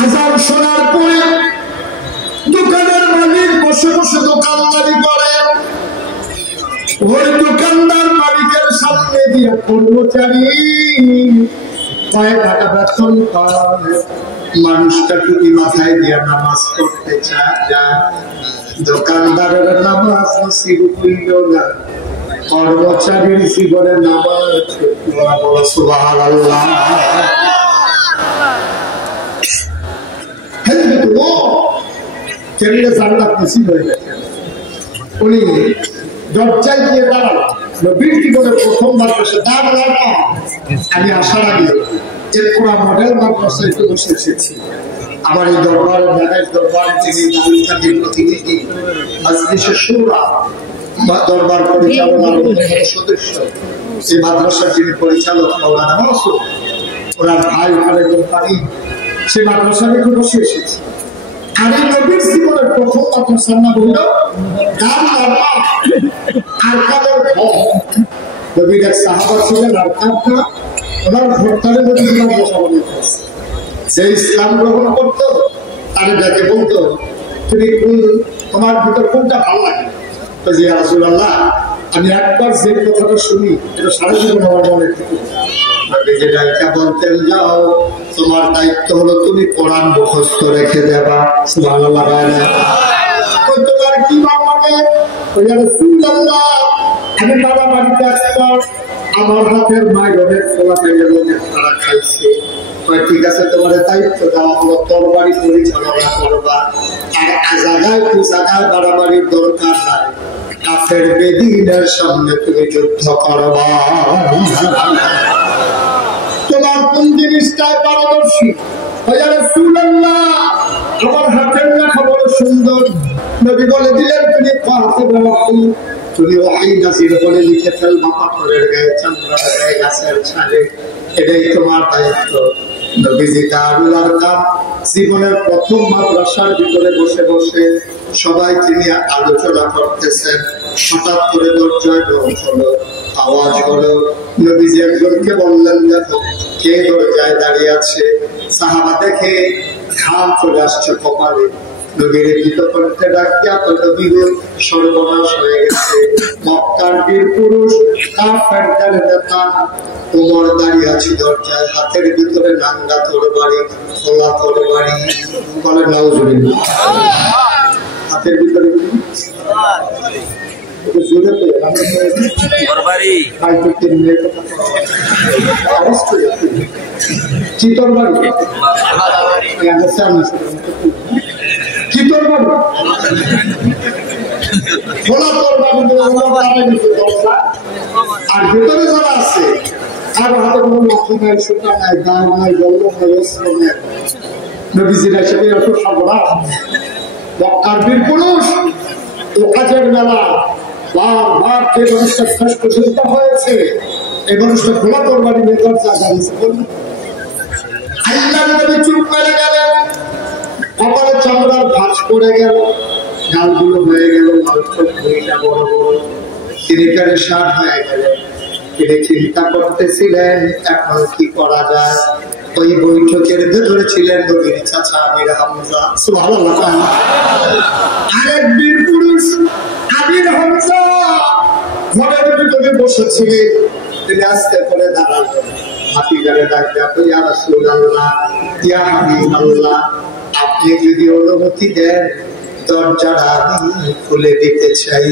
আযান শোনার পরে দোকানের মালিক বসে বসে দোকানদারি করে। ওই দোকানদার মালিকের সামনে দিয়ে কর্মচারী কয়েক টাকা বেতন পায়, মানুষটা টুপি মাথায় দিয়ে নামাজ পড়তে যায়। দোকানদারের নামাজ নসিব হইল না, কর্মচারীর জীবনে নামাজ। সুবহানাল্লাহ। জান্নাত নসিব হয়ে গেছে। উনি দরজায় গিয়ে দাঁড়ালো, নবীর জীবনে প্রথমবার বসে আমি আসার আগে যে পুরা মডেল মাদ্রাসায় তো বসে এসেছি। আমার এই দরবার ম্যানেজ দরবার যিনি নারীদের প্রতিনিধি মাজলিসে শুরা দরবার পরিচালনার সদস্য, এই মাদ্রাসার যিনি পরিচালক মাওলানা মাসুদ, ওনার ভাই ওখানে পানি, সে মাদ্রাসায় একটু বসে এসেছি। আর এই নবীর জীবনের প্রথম মাদ্রাসার নাম হইল আরকামের ঘর। নবীর এক সাহাবা ছিলেন আরকামটা, ওনার ঘরটারের মধ্যে মাদ্রাসা বানাইতে আছে। যে ইসলাম গ্রহণ করতো তারে ডেকে বলতো, তুমি তোমার ভিতর কোনটা ভালো লাগে? যে রাসূলুল্লাহ, আমি একবার যে কথাটা শুনি এটা সারা জীবন আমার মনে থাকে। যেটা বলতেন, যাও তোমার দায়িত্ব হলো তুমি কোরআন মুখস্থ রেখে দেবা। সুবহানাল্লাহ। তোমার কি ভালো লাগে? রাসূলুল্লাহ, আমি বাবা বাড়িতে আসতাম, আমার হাতের মায়ের অনেক ফোলা পেয়ে তারা খাইছে। ঠিক আছে, তোমার দায়িত্ব দেওয়া হলো তরবারি পরিচালনা করবা, আর জায়গায় জায়গায় বাড়াবাড়ির দরকার নাই, কাফের বেদিনের সামনে তুমি যুদ্ধ করবা। তোমার কোন জিনিসটায় পারদর্শী? রাসূলুল্লাহ, আমার হাতের লেখা বড় সুন্দর। নবী বলে দিলেন, তুমি ওহী নাযিল বলে লিখে ফেলবা পাথরের গায়ে, চামড়ার গায়ে, গাছের ছালে, এটাই তোমার দায়িত্ব। নবীজি দারুল আরকাম জীবনের প্রথম মাদ্রাসার ভিতরে বসে বসে সবাইকে নিয়ে আলোচনা করতেছেন। হঠাৎ করে দরজায় ঢোক হলো, আওয়াজ হলো। নবীজি একজনকে বললেন, দেখো কে দরজায় দাঁড়িয়ে আছে। সাহাবা দেখে ঘাম চলে আসছে কপালে। নবীর ভিতর করতে ডাকিয়া নবীর সর্বনাশ হয়ে গেছে। মক্কার বীর পুরুষ কাফেরদের নেতা ওমর দাঁড়িয়ে আছে দরজায়, হাতের ভিতরে নাঙ্গা তরবারি, খোলা তরবারি। বলে নাউজুবিল্লাহ। হাতের ভিতরে আর ভেতরে যারা আছে কারো হাতে কোনো লাঠি নাই, সোটা নাই, দাও নাই, বল্ল নাই, অস্ত্র নেই। নবীজিরা সেটাই অত সাবধান। মক্কার বীর পুরুষ এই কাজের মেলা বারবার যে মানুষটা শ্রেষ্ঠ চিন্তা হয়েছে, এই মানুষটা খোলা তরবারি নিয়ে দরজা দাঁড়িয়েছে। আল্লাহর নবী চুপ করে গেলেন, কপালে চামড়ার ভাঁজ পড়ে গেল, গালগুলো হয়ে গেল, বড় বড়, তিনি পেরেশান হয়ে গেলেন। তিনি চিন্তা করতেছিলেন এখন কি করা যায়। ওই বৈঠকের ভেতরে ছিলেন নবীর চাচা আমির হামজা। সুবহানাল্লাহ। আরেক বীর পুরুষ আমির হামজা ঘরের ভিতরে বসেছিলেন। তিনি আস্তে করে দাঁড়ালেন, হাতিগারে ডাকতে, ইয়া রাসূলুল্লাহ, ইয়া হাবিবাল্লাহ, আপনি যদি অনুমতি দেন দরজাটা আমি খুলে দিতে চাই।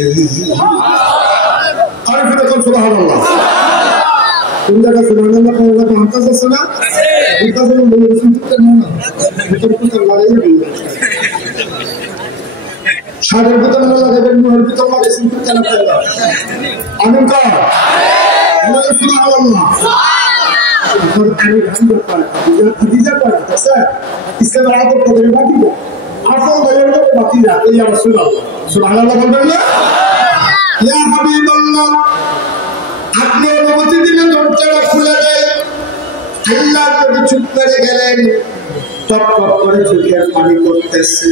আর ফিরে কোন সুবহানাল্লাহ। কোন জায়গা সুবহানাল্লাহ কোন জায়গা হাতাস আছে না? এটা হলো মূল চিন্তা না। ভিতর ভিতর লাগাই দিই। সারের ভিতর লাগাবেন, মুহের ভিতর লাগাই চিন্তা কেন করবে? আমিন কর। আল্লাহ সুবহানাল্লাহ। আমি হামদ করি। খাদিজা করি, আছে? इसके बाद तो पदरीवा की आफो गयरलो बाकी जाते या রাসূলুল্লাহ সুবহানাল্লাহ বলবেন না? ইয়া হাবিবাল্লাহ, আপনি অনুমতি দিলে দরজাটা খুলে দেয়। আল্লাহ নবী চুপ করে গেলেন, টপ টপ করে চোখের পানি পড়তেছে।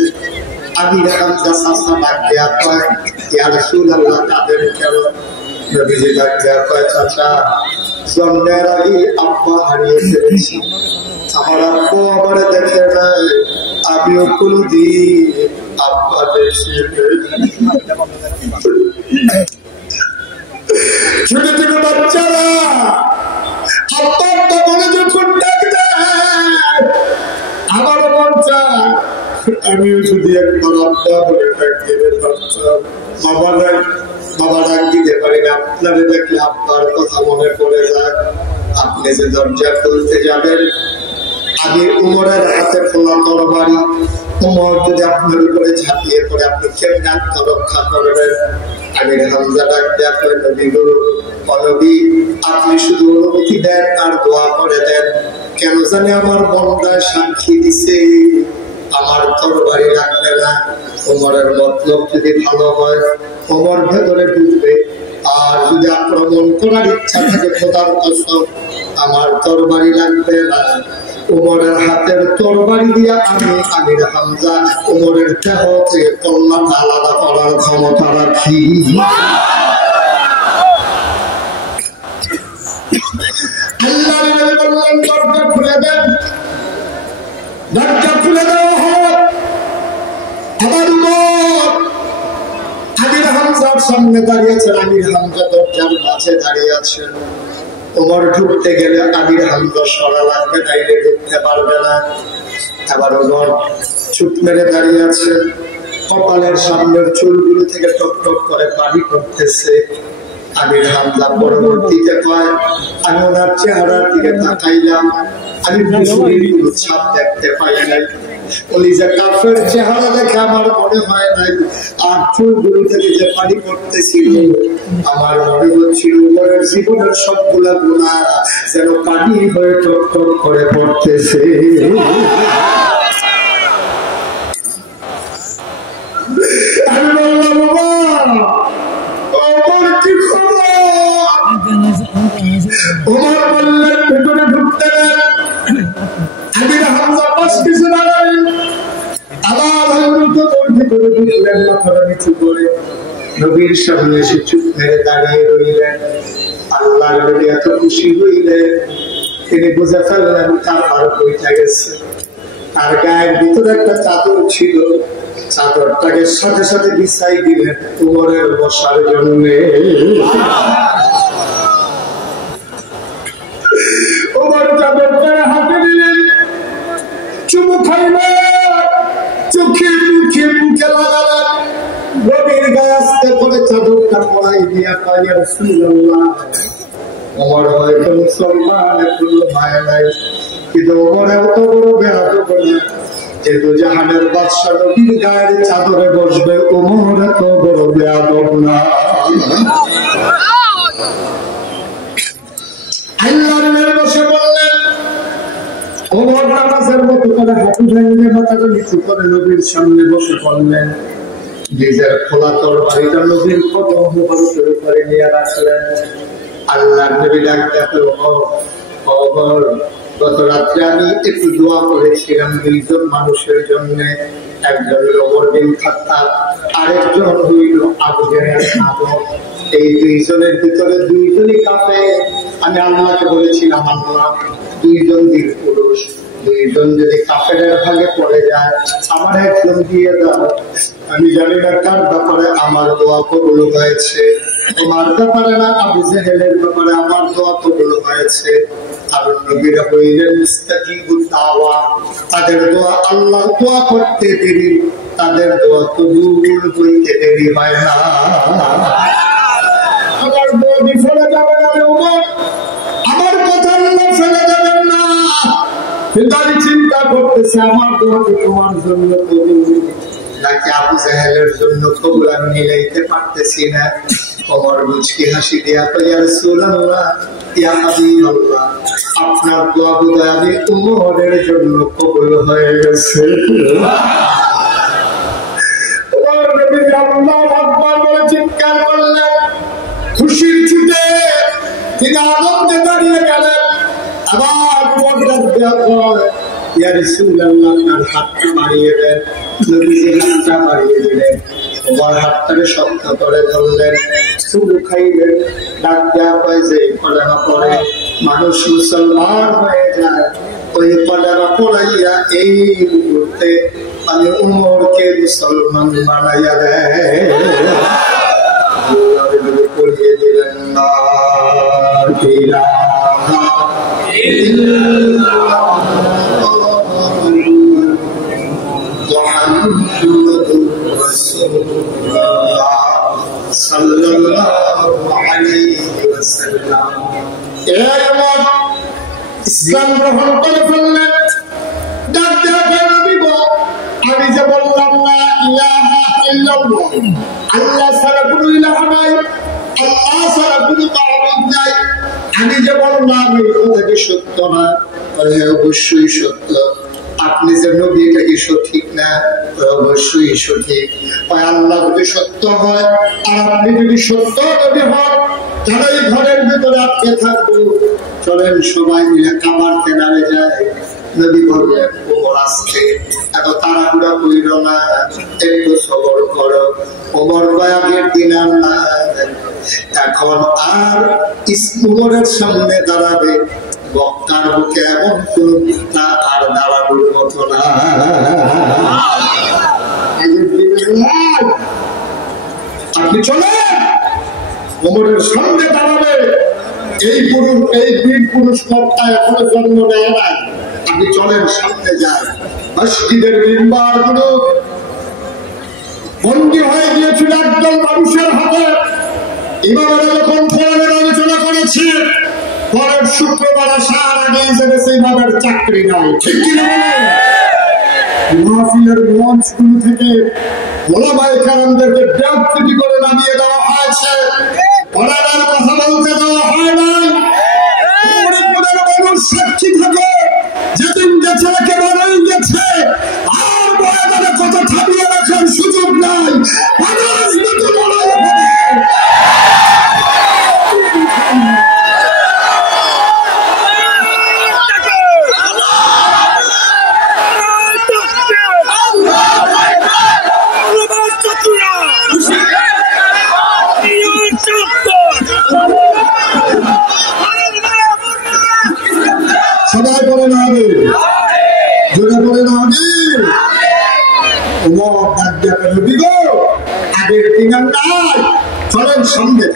আমির হামজা সাসা ডাকিয়া কয়, ইয়া রাসূলুল্লাহ, তাদের কেন? নবীজি ডাকিয়া কয়, চাচা জন্মের আগে আব্বা হারিয়ে ফেলেছি, আমার আব্বু আমারে দেখে নাই, আমিও কোনদিন আপনাদের ছোট ছোট বাচ্চারা আপনার মনে যখন ডাক দেয় আমারও মন চায় আমিও যদি একবার আব্বা বলে ডাক দিতে পারতাম। বাবা ডাক দিতে পারি না, আপনারা দেখলে আব্বার কথা মনে পড়ে যায়। আপনি যে দরজা খুলতে যাবেন, আগে উমরের হাতে খোলা তরবারি, উমর যদি আপনার উপরে ঝাঁপিয়ে পড়ে আপনি কেমন আত্মরক্ষা করবেন? আমির হামজা ডাক দেয়া করে নবী গো, নবী আপনি শুধু অনুমতি দেন আর দোয়া করে দেন। কেন জানি আমার বন্দায় সাক্ষী দিছে আমার তরবারি লাগবে না। ওমরের মতলব যদি ভালো হয় ওমর ভেতরে ঢুকবে, আর যদি আক্রমণ করার ইচ্ছা থাকে খোদার কসম আমার তরবারি লাগবে না। ওমরের হাতের তরবারি দিয়া আমি আমির হামজা ওমরের দেহ থেকে কল্যাণ আলাদা করার ক্ষমতা রাখি। আল্লাহ বললেন দরজা খুলে দেন। দরজা খুলে দেওয়া হয়। আবার উমর আমির হামজার সামনে দাঁড়িয়েছেন, আমির হামজা দরজার মাঝে দাঁড়িয়ে আছেন। ওমর ঢুকতে গেলে আমির হামজা সরা লাগবে, নাইলে ঢুকতে পারবে না। আবার ওমর চুপ মেরে দাঁড়িয়ে আছে, কপালের সামনের চুলগুলো থেকে টক টক করে পানি পড়তেছে। আমির হামজা পরবর্তীতে কয় আমি ওনার চেহারার দিকে তাকাইলাম, আমি শরীর কোনো ছাপ দেখতে পাই নাই। উনি যে কাফের চেহারা দেখে আমার মনে হয় নাই, আর চুলগুলো থেকে যে পানি পড়তেছিল আমার মনে হচ্ছিল ওমরের জীবনের সবগুলা গুনাহ যেন পানি হয়ে টক টক করে পড়তেছে। আমি বললাম ওমর কি খবর? ওমর বললেন ভেতরে ঢুকতে দেন। আমির হামজা পাশ পিছু দাঁড়ালেন, আবার ভিতরে ঢুকলেন মাথাটা নিচু করে, নবীর সামনে এসে চুপ মেরে দাঁড়িয়ে রইলেন। আল্লাহর নবী এত খুশি হইলেন, তিনি বুঝে ফেললেন তার আর বইটা গেছে। তার গায়ের ভিতরে একটা চাদর ছিল, চাদরটাকে সাথে সাথে বিছাই দিলেন ওমরের বসার জন্য। ওমর চাদরটা হাতে দিলেন, চুমু খাইলেন, চোখে মুখে মুখে লাগালেন, নবীর গায়ে আস্তে করে চাদরটা পরাই দিয়া কয় ইয়া রাসূলুল্লাহ। ওমর হয়তো মুসলমান এখন মায়া নাই, কিন্তু ওমর এত বড় বেয়াদব না, যেহেতু জাহানের বাদশা নবীর গায়ের চাদরে বসবে, ওমর এত বড় বেয়াদব না। আল্লাহর নবী বসে বললেন, ওমর নামাজের মতো করে হাঁটু ভেঙে মাথাটা নিচু করে নবীর সামনে বসে পড়লেন। নিজের খোলা তরবারিটা নবীর কদম মোবারকের উপরে নিয়ে রাখলেন। আল্লাহর নবী ডাক দেন, ওমর গত রাত্রে আমি একটু দোয়া করেছিলাম দুইজন মানুষের জন্য, একজন ওমর বিন খাত্তাব, আরেকজন হইল আবু জাহেল। এই দুইজনের ভিতরে দুইজনই কাফের। আমি আল্লাহকে বলেছিলাম আল্লাহ দুইজন বীর পুরুষ, দুইজন যদি কাফেরের ভাগে পড়ে যায় আমার একজন দিয়ে দাও। আমি জানি না কার ব্যাপারে আমার দোয়া কবুল হয়েছে, তোমার ব্যাপারে না আবু জাহেলের ব্যাপারে আমার দোয়া কবুল হয়েছে। কারণ নবীরা হইলেন মুস্তাজিবুদ দাওয়া, তাদের দোয়া আল্লাহ দোয়া করতে দেরি, তাদের দোয়া কবুল হইতে দেরি হয় না। আমার দোয়া বিফলে যাবে না ওমর, আমার কথা আল্লাহ ফেলে দেবেন না। কিন্তু আমি চিন্তা করতেছি আমার দোয়া কি তোমার জন্য কবুল নাকি আবু জাহেলের জন্য কবুল, আমি মিলাইতে পারতেছি না। ওমর মুচকি হাসি দিয়া কয় ইয়া রাসূলুল্লাহ, ইয়া হাবিবাল্লাহ, আপনার দোয়া বোধহয় আমি ওমরের জন্য কবুল হয়ে গেছে। ওমর নবী আল্লাহু আকবার বলে চিৎকার করলেন, খুশির ছুটে তিনি আনন্দে দাঁড়িয়ে গেলেন। আবার ওমর দেয়া কয় ইয়া রাসূলুল্লাহ, আপনার হাতটা বাড়িয়ে দেন। নবীজি হাতটা বাড়িয়ে দিলেন, ওমর হাতটাকে শক্ত করে ধরলেন, চুমু খাইলেন। ডাক দেয়া কয় যে কলেমা পড়ে মানুষ মুসলমান হয়ে যায়, ওই কলেমা পড়াইয়া এই মুহূর্তে আমি উমরকে মুসলমান বানাইয়া দেয় পড়িয়ে দিলেন না ইসলাম গ্রহণ করে ফেললেন। আমি যে বললাম না ইলাহা ইল্লাল্লাহ, আল্লাহ ছাড়া কোনো ইলাহা নাই, আল্লাহ ছাড়া কোনো মাবুদ নাই, আমি যে বললাম এই কথা কি সত্য না? অবশ্যই সত্য। আপনি যে নবী, এটা কি সঠিক না? অবশ্যই সঠিক। আল্লাহ যদি সত্য হয় আর আপনি যদি সত্য নবী হন, তাহলে এই ঘরের ভিতরে আটকে থাকবো, চলেন সবাই মিলে কাবার কেনারে যায়। নবী বললেন ওমর আসছে, এত তাড়াহুড়া কইরো না, একটু সবর করো। ওমর কয়েকের দিন আর না, এখন আর উমরের সামনে দাঁড়াবে বক্তার বুকে এমন কোন না আর দাঁড়ানোর মতো না। আপনি চলেন, ওমরের সামনে দাঁড়াবে এই পুরুষ, এই বীর পুরুষ বক্তা এখনো জন্ম নেয় নাই। আপনি চলেন, সামনে যান। মসজিদের মিম্বার গুলো বন্দী হয়ে গিয়েছিল একদল মানুষের হাতে। ইমামরা যখন কোরআনের আলোচনা করেছে, পরের শুক্রবার আসার আগে জেনেছে ইমামের চাকরি নাই। ঠিক কিনা বলেন? মাহফিলের মঞ্চগুলো থেকে ওলামায়ে কেরামদেরকে বেয়াদবি করে নামিয়ে দেওয়া হয়েছে, কোরআনের কথা বলতে দেওয়া হয় নাই। মানুষ সাক্ষী থাকে, যেদিন গেছে একেবারেই গেছে, আর ময়দানে কথা থামিয়ে রাখার সুযোগ নাই। মানুষ নতুন লড়াই হবে। সবাই বলে না হবে, জোরে বলে না হবে। আগের দিন নাই, চলেন সামনে।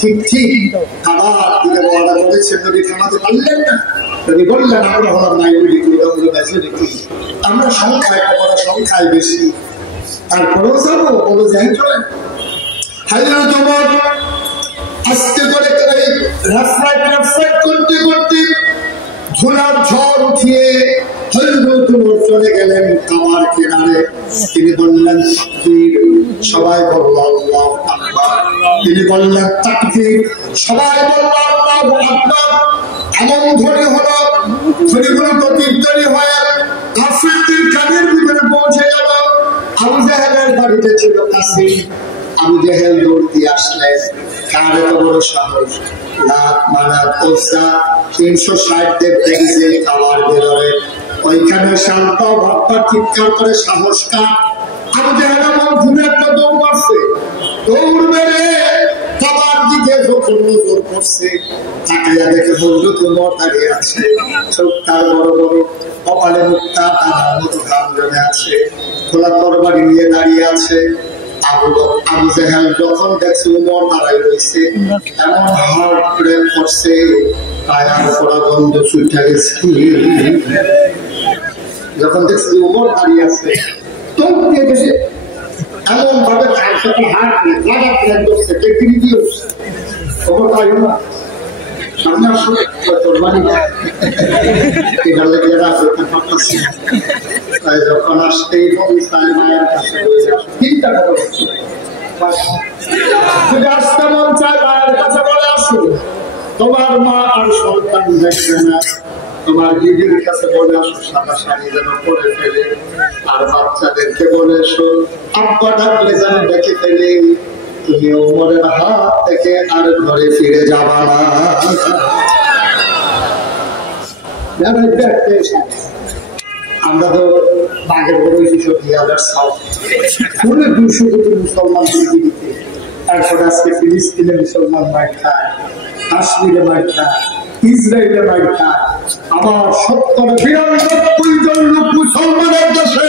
ঠিক ঠিক আবার দিকে বলা করেছেন, নবী থামাতে পারলেন না। নবী বললেন আমরা হলাম আমরা সংখ্যায়, আমরা সংখ্যায় বেশি, তারপরেও যাবো, বলো যাই চলেন। হাইরা তোমার আস্তে করে করতে করতে ঝোলার ঝড় উঠিয়ে চলে গেলেন কাবার কিনারে। তিনি বললেন তাকবীর, সবাই বলল আল্লাহু আকবার। তিনি বললেন তাকবীর, সবাই বলল আল্লাহু আকবার। এমন ধ্বনি হলো, ধ্বনিগুলো প্রতিধ্বনি হয়ে কাফিরদের কানের ভিতরে পৌঁছে গেল। আবু জাহেলের বাড়িতে ছিল কাসিম। আবু জাহেল দৌড় দিয়ে আসলেন, কার এত বড় সাহস, লাত মানাত ওসা 360 দেব দেখেছে খাবার বেরোয়, ওইখানে শান্ত ভক্তা চিৎকার করে সাহস কার। আবু জাহেল আমার ঘুরে একটা দৌড় মারছে, দৌড় মেরে খাবার দিকে যখন নজর করছে, তাকাইয়া দেখে বললো তোমার দাঁড়িয়ে আছে, চোখ তার বড় বড়, কপালে মুখটা দাঁড়ার মতো ঘাম জমে আছে, খোলা তরবারি নিয়ে দাঁড়িয়ে আছে। আবু জাহেল যখন দেখছে উমর দাঁড়াই রয়েছে, এমন হার্ট ব্রেক করছে, পায়ার পড়া বন্ধ ছুটে গেছে। যখন দেখছে উমর দাঁড়িয়ে আছে, তখন গেছে এমন ভাবে হার্ট ব্রেক করছে, টেকনিক দিয়ে খবর পাই না সামনে আসলে তোর বাড়ি এখান থেকে যখন আসতেই মায়ের কাছে চিন্তা করে যদি আসতে মন চায় মায়ের কাছে বলে আসো, তোমার মা আর সন্তান দেখবে না, তোমার দিদির কাছে বলে আসো সাদা শাড়ি যেন পরে ফেলে, আর বাচ্চাদেরকে বলে এসো আব্বা ডাকলে যেন দেখে ফেলে, তুমি ওমরের হাত থেকে আর ঘরে ফিরে যাবা না। আমরা তো বাঘের বড় 20,000 পুরো 200 কোটি মুসলমান পৃথিবীতে, তারপরে আজকে ফিলিস্তিনে মুসলমান মাইর খায়, কাশ্মীরে মাইর খায়, ইসরায়েলে মাইর খায়, আমার 70-92 জন লোক মুসলমানের দেশে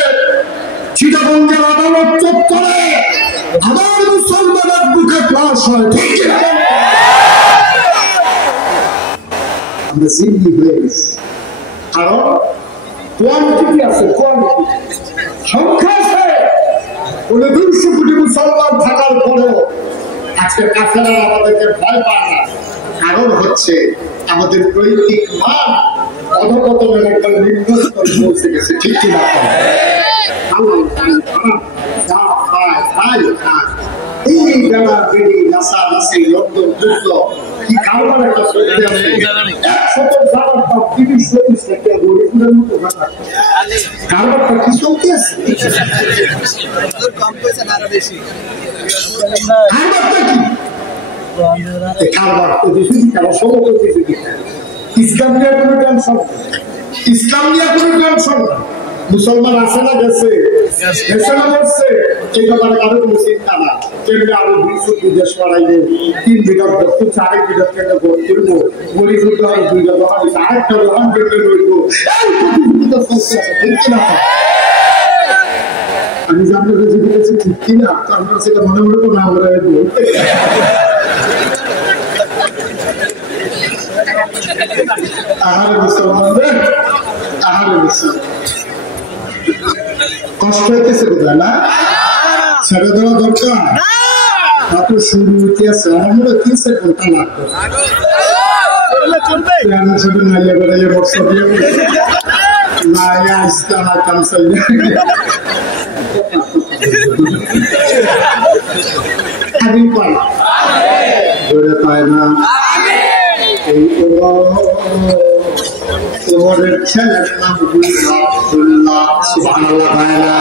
হয়, ঠিক কিনা? আমরা জিম্মি হয়ে গেছি। কারণ কোয়ান্টিটি আছে, কোয়ান্টিটি সংখ্যা আছে। 200 কোটি মুসলমান থাকার পরেও আজকে কাফেররা আমাদেরকে ভয় পায় না। কারণ হচ্ছে আমাদের নৈতিক মান অধপতনের একটা নিম্নস্তরে পৌঁছে গেছে, ঠিক কিনা? এই যারা বেড়ি নাসা নাসি লন্ডন যুদ্ধ কি কারবার একটা চলতে আছে। 130 টাকা গরিবের মতো কারবারটা কি চলতে আছে? কারবার তো বেশি কারবার সমস্ত কিছু ইসলাম নিয়ে কোনো টেনশন, ইসলাম নিয়ে কোনো টেনশন না। মুসলমান আছে না গেছে, গেছে না গেছে, এই ব্যাপারে কারো কোনো চিন্তা না। কেমনি আরো 200 দেশ বাড়াইবো, 3 বিঘা বস্তু 4 বিঘা কেন ভোট করবো, গরিব আর 2 বিঘা দোকান আরেকটা দোকান কেটে রইব। ঠিক কিনা? আমি জানতে পেরেছি বলেছি ঠিক কিনা, আপনার সেটা মনে মনে কোনো আমরা তাহলে মুসলমানদের তাহলে কষ্ট হইতেছে বোঝায় না, ছেড়ে দেওয়া দরকার। তারপর শুরু হইতে আছে আমার মনে হয় 3 সেকেন্ড লাগবে। পায় না এই ওমরের ছেলের নাম আব্দুল্লাহ, সুবহানাল্লাহ। পায় না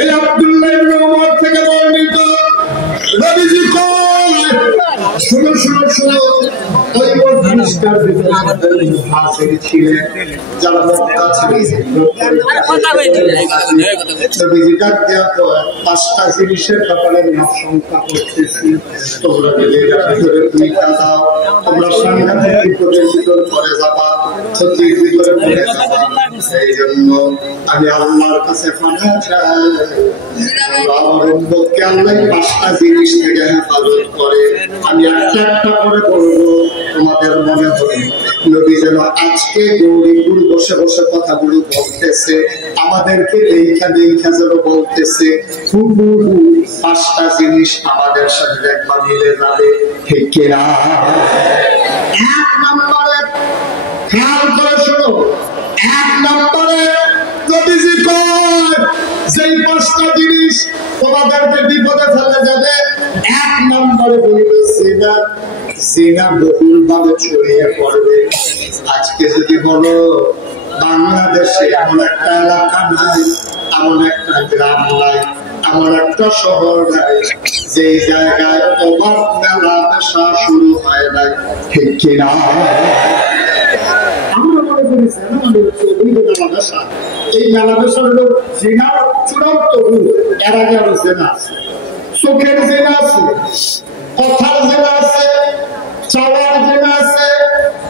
এই আব্দুল্লাহ ইবনে ওমর থেকে বর্ণিত নবীজি কয়, শুনো শুনো শুনো, ওই মানুষটার ভিতরে হাজির ছিলেন যারা মক্কা ছেড়ে নবীজি ডাক দেওয়া তো 5টা জিনিসের ব্যাপারে আশঙ্কা করতেছি, তোমরা যদি এটার ভিতরে ভূমিকা দাও তোমরা সাংঘাতিক বিপদের ভিতর পড়ে যাবা, ক্ষতির ভিতরে পড়ে যাবা। এই জন্য আমি আল্লাহর কাছে পানা চাই, আমার উম্মতকে আল্লাহ 5টা জিনিস থেকে হেফাজত করে। আমি একটা একটা করে বলবো, তোমাদের মনে হবে নবী যেন আজকে গৌরীপুর বসে বসে কথাগুলো বলতেছে, আমাদেরকে দেখা দেখা যেন বলতেছে 5টা জিনিস আমাদের সাথে একবার মিলে যাবে, ঠিক কিনা? 1 নম্বরে খেয়াল করে শোনো, 1 নম্বরে নবীজি কয় যেই 5টা জিনিস তোমাদেরকে বিপদে ফেলে যাবে, 1 নম্বরে বলবে জিনা। জিনা বহুল ভাবে ছড়িয়ে পড়বে। আজকে যদি বলো বাংলাদেশে এমন একটা এলাকা নাই, এমন একটা গ্রাম নাই, এমন একটা শহর নাই যে জায়গায় অবাধ মেলা বেশা শুরু হয় নাই, ঠিক কিনা? আমরা মনে করি মেলামেশা, এই মেলামেশার লোক জিনার চূড়ান্ত রূপ। এর আগে আরো জেনা আছে, চোখের জেনা আছে, কথার জেনা আছে, চলার জেনা আছে,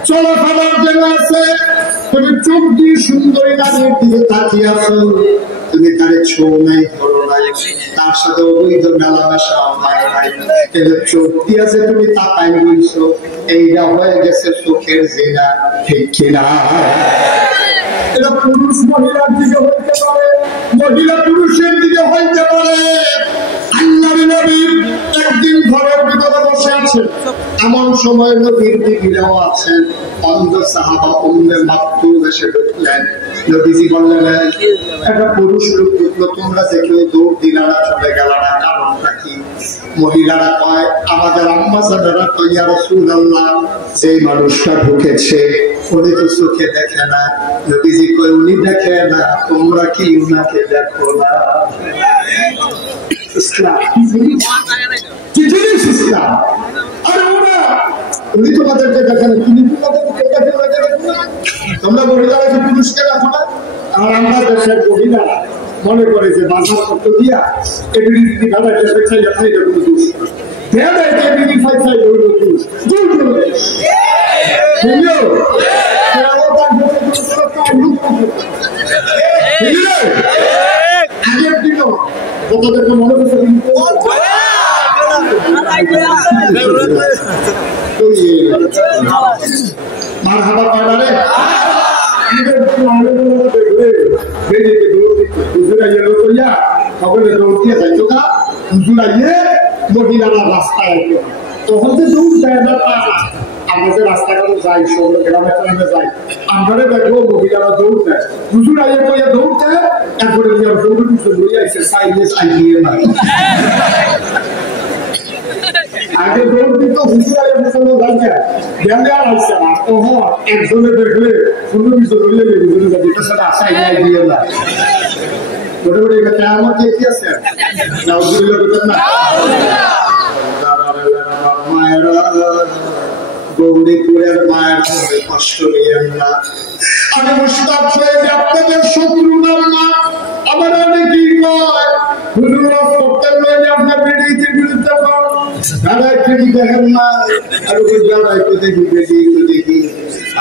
চলাফেরার জেনা আছে। তুমি চোখ দিয়ে সুন্দরী নারীর দিকে তাকিয়ে আছো, তুমি তারে ছো নাই, ধরো নাই, তার সাথে অবৈধ মেলামেশা হয় নাই, কিন্তু চোখ দিয়ে আছে তুমি তাকাই বলছো, এইটা হয়ে গেছে চোখের জেনা, ঠিক কিনা? এটা পুরুষ মহিলার দিকে হইতে পারে, মহিলা পুরুষের দিকে হইতে পারে। আল্লাহর নবী একদিন ঘরের ভিতরে বসে আছেন, এমন সময় নবীর বিবিরাও আছেন। অন্ধ সাহাবা উম্মে মাকতুম এসে ঢুকলেন। নবীজি বললেন, একটা পুরুষ লোক ঢুকলো, তোমরা যে কেউ দৌড় দিলারা চলে গেলারা, কারণটা কি? মহিলারা কয়, আমাদের আম্মা জানেরা তো ইয়া রাসূলুল্লাহ, যে মানুষটা ঢুকেছে উনি তো চোখে দেখে না। নবীজি কয়, উনি দেখে না, তোমরা কি উনাকে দেখো না? ইসলাম কি জিনিস? ইসলাম। আরে ওরা উনি তোমাদেরকে দেখে না, তুমি তোমাদেরকে দেখে না। তোমরা মহিলারা কি পুরুষকে দেখো না? আর আমরা দেশের মহিলারা মনে করে যে বাজার করতে দিয়া এবিলিটি ভালো একটা চাইলে খাইলে কোনো দোষ দেয় দেয়, এবিলিটি ফাই চাই হইল দোষ দূর করে বুঝলো? আগের দিনও তোমাদেরকে মনে করছে মারহাবা পাড়ারে মহিলারা রাস্তায় তখন যে দৌড় দেয় না আমরা যে রাস্তাঘাটে যাই শহরে গ্রামে গ্রামে যাই আমরা দেখবো মহিলারা দৌড় দেয় হুজুর আইয়ে কইয়া দৌড় দেয় তারপরে দৌড়ে পিছনে লইয়া আইসে সাইলেন্স আইয়ে না আগে দৌড় দিত হুজুর আইয়ে পিছনে যাইছে গেলে আর আইসে না ওহ একজনে দেখলে সুন্দর পিছনে লইয়া গেলে হুজুর যাবে এটা সেটা আশাই আইয়ে না বড় বড় কিয়ামত দেখি আছে নাউজুবিল্লাহ বলেন না মায়েরা গৌরীপুরের মায়ের মনে কষ্ট নিয়েন না আমি মুশতাক হয়ে যে আপনাদের শত্রু না আমার অনেকেই কয় হুজুর করতেন না যে আপনার বেরিয়েছে বিরুদ্ধে দাদা একটু দেখেন না আর ওই দাদা একটু দেখি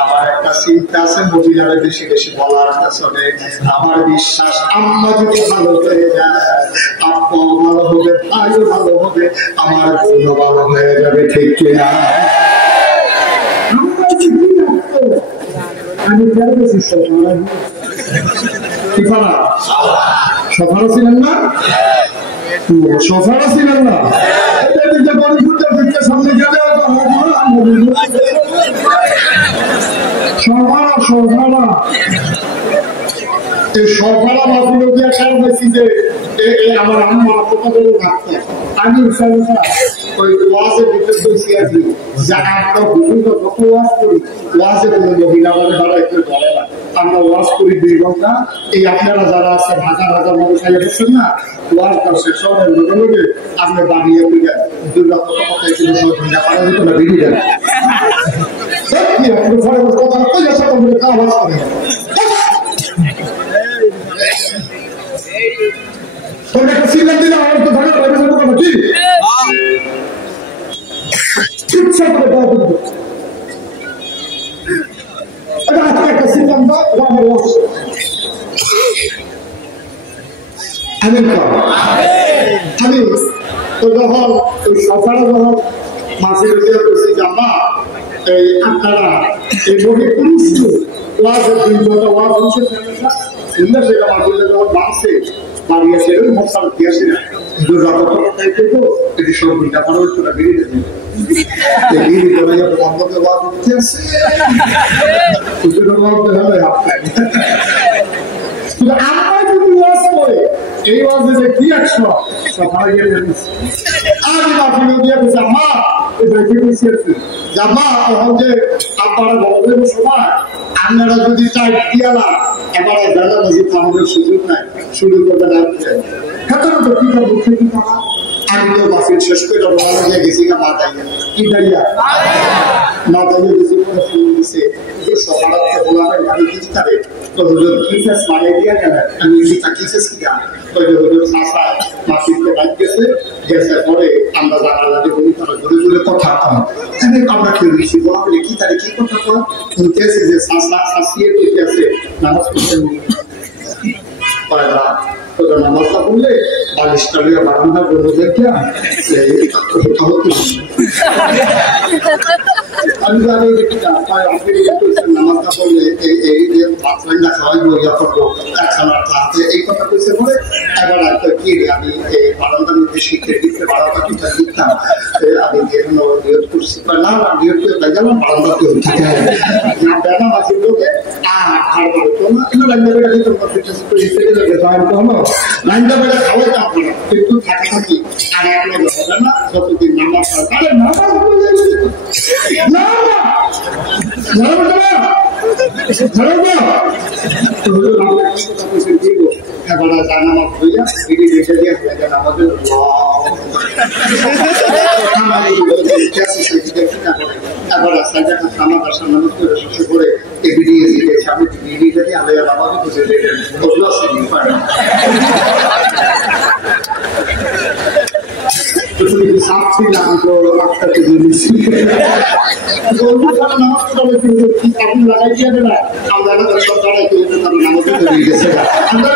আমার একটা চিন্তা আছে মহিলারা বেশি বেশি বলার কাছে আমার বিশ্বাস আম্মা যদি ভালো হয়ে যায় আব্বা ভালো হবে ভাইও ভালো হবে আমার জন্য ভালো হয়ে যাবে ঠিক কিনা আমি সফারা ছিলেন না সফারা ছিলেন না সামনে গেলে সফারা সফারা এই সফারা মাফিল দিয়ে খেয়াল হয়েছি যে আমার আম্মা কথা বলে রাখতে আমি ওই ওয়াজের ভিতরে বলছি আর কি যা আমরা হুজুর যত ওয়াজ করি ওয়াজে কোনো মহিলা মানে ভালো একটু বলে না আমরা ওয়াজ করি 2 ঘন্টা এই আপনারা যারা আছেন হাজার হাজার মানুষ আইয়া বসছেন না ওয়াজটা শেষ হওয়ার লগে লগে আপনি বানিয়ে দিলেন দুর্গা কথা কথা একটু সহযোগিতা করা যেত না বেরিয়ে যান আপনি ঘরে কথা কই আছে তোমরা খাওয়া করে তোমরা একটা সিলেন দিলে আমার তো ভালো লাগে না কথা কি ইচ্ছা করে দাও এটা একটা সিলেন দাও রামের ওয়াজ আমিন আমি তো যখন ওই সফারা যখন মাসির দিয়ে করছি জামা এই আপনারা এই বই পড়ছি ওয়াজের দিন যত ওয়াজ হচ্ছে সুন্দর সেটা মাসির যখন বাঁচছে বাড়িয়ে ছেড়ে মশাল দিয়েছে না দুর্গা কথা চাইতে তো এটি সব দুইটা পরে ওটা বেরিয়ে যাবে বেরিয়ে করে যখন বন্ধকে ওয়াজ উঠতে আসছে হবে আপনার আমরা যদি ওয়াজ করে এই ওয়াজে যে কি একশো সবাই গিয়ে আমি মাফি দিয়ে বলছি মা এটা কি বলছি জামা তখন যে আপনারা বলবেন সময় আপনারা যদি চাই দিয়ালা এবারে বেলা মসজিদ আমাদের সুযোগ নাই শুরু করতে লাগছে খেতানো তো কি করবো খেতে থাকা আমি তো বাসির শেষ করে রওনা দিয়ে গেছি না মাথায় কি দাঁড়িয়া মাথায় গেছি করে ফোন দিছে যে সকালকে বলাবে আমি কি করে তো হুজুর কিসেস মানে দিয়া গেল আমি কি কিসেস কিয়া তো হুজুর সাসা মাসিদকে ডাক গেছে গেছে পরে আমরা জানালাতে বলি তারা জোরে জোরে কথা কম আমি আমরা কেউ বেশি বলাবে কি তারে কি কথা কয় শুনতেছে যে সাসা সাসিয়ে কইতেছে নামাজ পড়তে পায়রা তো নামাজটা পড়লে বালিশটা লিয়ে বারান্দা বন্ধ দেখিয়া কথা হতো আমি জানি আপনি নামাজটা পড়লে এই যে বাথরুমটা খাওয়াইবো ইয়া করবো একখানা এই কথা কইছে পরে এবার কি আমি এই বারান্দার মধ্যে শিখতে দিতে বারান্দা কিটা দিতাম আমি যেন নিয়োগ করছি না নিয়োগ করে গেলাম বারান্দাতে থাকে না বেলা মাঝে লোকে আর তো না কিন্তু লাইনটা বেড়া দিতে লাইনটা বেড়া খাওয়াইতাম কিন্তু থাকে থাকি আর একটা হবে না যতদিন নামাজ আরে নামাজ সরকার রাখি আমাদের হয়ে গেছে আমরা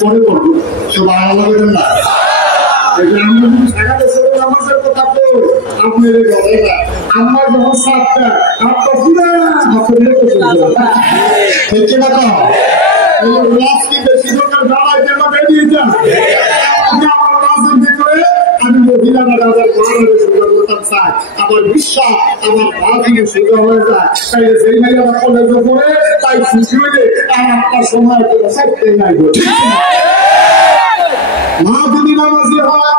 পরে করবো সব আলাদা করেন না আমাদের কথা আপনার আমার যখন সাতটা আপনার পুরা হচ্ছে না আমি মহিলারা আমার বিশ্বাস আমার মা থেকে সোজা হয়ে যায় তাই সেই মেয়েরা কলেজে পড়ে তাই খুশি হয়ে আর একটা সময় সত্যি নাই মা যদি নামাজি হয়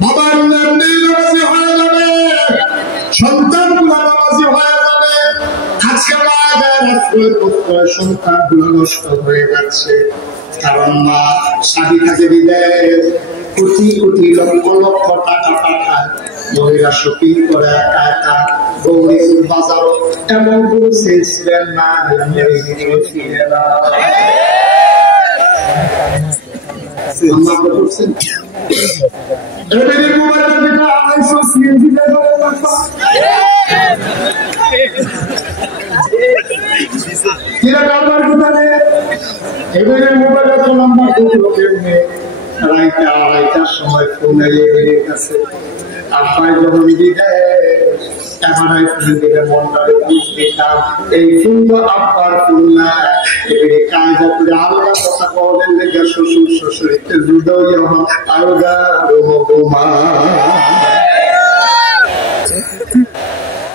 বাবার নামাজি হয়ে যাবে সন্তান নামাজি হয়ে যাবে আজকে সন্তান নষ্ট হয়ে যাচ্ছে কারণ মা স্বামী থাকে বিদেশ কোটি কোটি লক্ষ লক্ষ টাকা পাঠায় মহিলা শপিং করে একা একা গৌরীপুর বাজার এমন কোন সেলসম্যান না এবারে মোবাইল এত লম্বা আড়াইটার সময় ফোন এর কাছে আপনার যখন এই ফুল আপনার ফুল না এবারে কায়দা করে আলাদা কথা বলেন লেগে শ্বশুর শ্বশুরিতে হৃদয় আলগা রোমা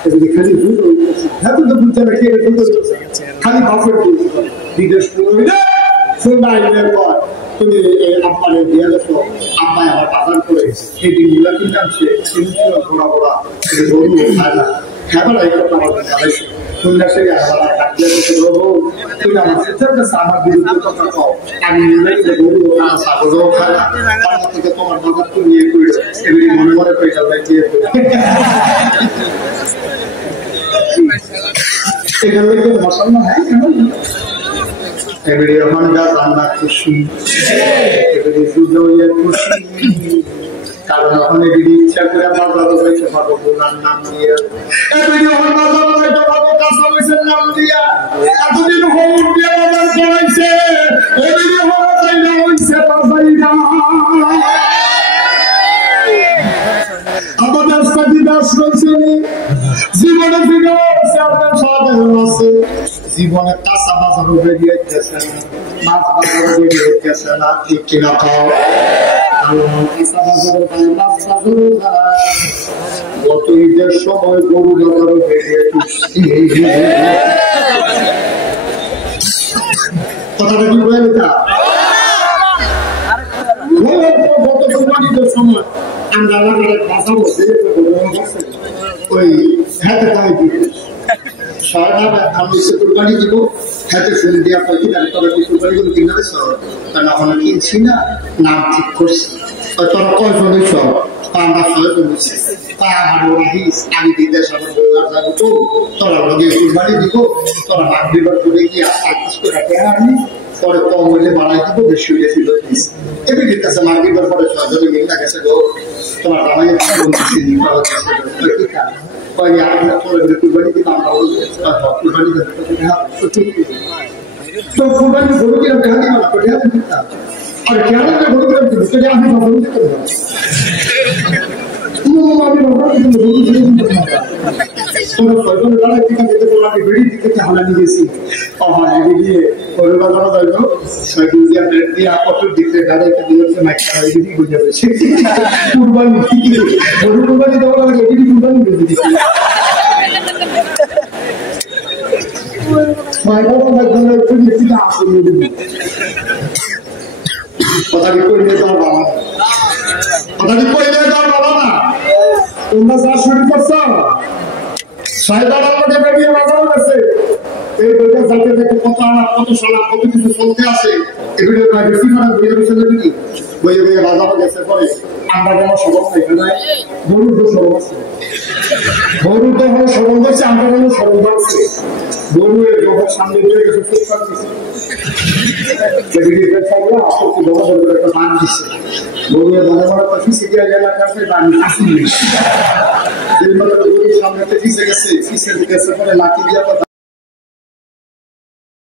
খালি খালি বাপের বিদেশ শুনবার পর তুমি আব্বারে দিয়ে দেখো আব্বাই আমার বাজার করে এই দিনগুলো কিন্তু আনছে ঘোরা ঘোরা গরু খায় না খাবার এই কথা আমার জানাইছে শুনলে সে আমার বিরুদ্ধে কথা কও আমি গরু খানা ছাগলও খায় না তার থেকে তোমার বাজার তো নিয়ে করে এমনি মনে মনে পয়সা লাগিয়ে এখান থেকে মশলা হ্যাঁ এবারে আমরা রান্না খুশি এবারে সুযোগে খুশি কারণ ওখানে এবারে ইচ্ছা করে বাজারে যাইতে পারবো বোনার নাম দিয়ে এবারে ওখানে বাজারে যাইতে পারবো কাঁচামরিচের নাম দিয়া এতদিন হলুদ দিয়ে বাজার করাইছে এবারে ওখানে যাইলে হইছে বাজাইরা আমাদের সাথী দাস রয়েছে জীবনে ফিরে আপনার সাথে আছে জীবনে কাঁচা বাজার বেরিয়ে গেছে না মাছ বাজার বেরিয়ে গেছে না ঠিক কিনা খাও কাঁচা বাজারে মাছ বাজারে গত ঈদের সময় গরু বাজারে বেরিয়ে কথাটা কি বলে গত কোরবানিদের সময় আমরা বাজার ওই হাতে পায়ে দিয়ে আমি কোরবানি দিব হাতে ফোন দেওয়া পাই তবে কোরবানি গুলো কিনা কারণ এখন কিনছি না নাম ঠিক করছি তোরা কয়জন সব আমরা ছয়জন হচ্ছে আমি বিদেশ যাবো তো তোরা লগে কোরবানি দিব তোরা মাঘ বিবার করে গিয়ে আকাশ করে রাখে আমি পরে কম হইলে বাড়াই দিব বেশি হইলে ফিরত দিস এবার ঠিক আছে মাঘ বিবার পরে ছয়জনে মিলটা গেছে গো তোমার বাবাই বলতেছি কুরবানি দিতে আমরা কুরবানি তো কুরবানি গরু কিরম দেখা দিবা না কোথায় দিতা আর কেন গরু কিরম দিতে যে আমি গরু দিতে পারবো আমি গরু দিতে তোমরা ফয়জন দাঁড়া টিকা দিতে বলা আমি বেড়ি দিতে হালানি গেছি আমার বেড়ি দিয়ে গরু বাজানো যাইলো ছয়দিন দিয়ে ব্রেড দিয়ে অটো দিতে দাঁড়া একটা দিয়ে মাইকা বেড়ি বুঝে যাচ্ছে কুরবানি গরু কুরবানি দেওয়া লাগে বেড়ি কুরবানি বেঁধে দিতে কথাটি কইলে তোমার বাবা কথাটি কইলে তোমার বাবা না তোমরা যা শুরু করছো সাইদার বেরিয়ে বাজানো গেছে এই বইটা যাতে দেখো কত আনা কত সালা কত কিছু চলতে আছে এই ভিডিওটা বেশি করে বইয়ের পিছনে দিবি বইয়ে বইয়ে বাজানো গেছে পরে আমরা যেন সবক থেকে নাই গরুর তো সবক আছে গরুর তো হলো সবক হচ্ছে আমরা যেন সবক হচ্ছে গরুয়ের গোবর সামনে দিয়ে গেছে ফুটপাত দিচ্ছে একটা বান দিচ্ছে গরুয়ের বড় বড় পাখি সিটিয়া এলাকাতে বান দিচ্ছে সামনে পিছিয়ে গেছে পিছিয়ে গেছে পরে লাঠি দিয়ে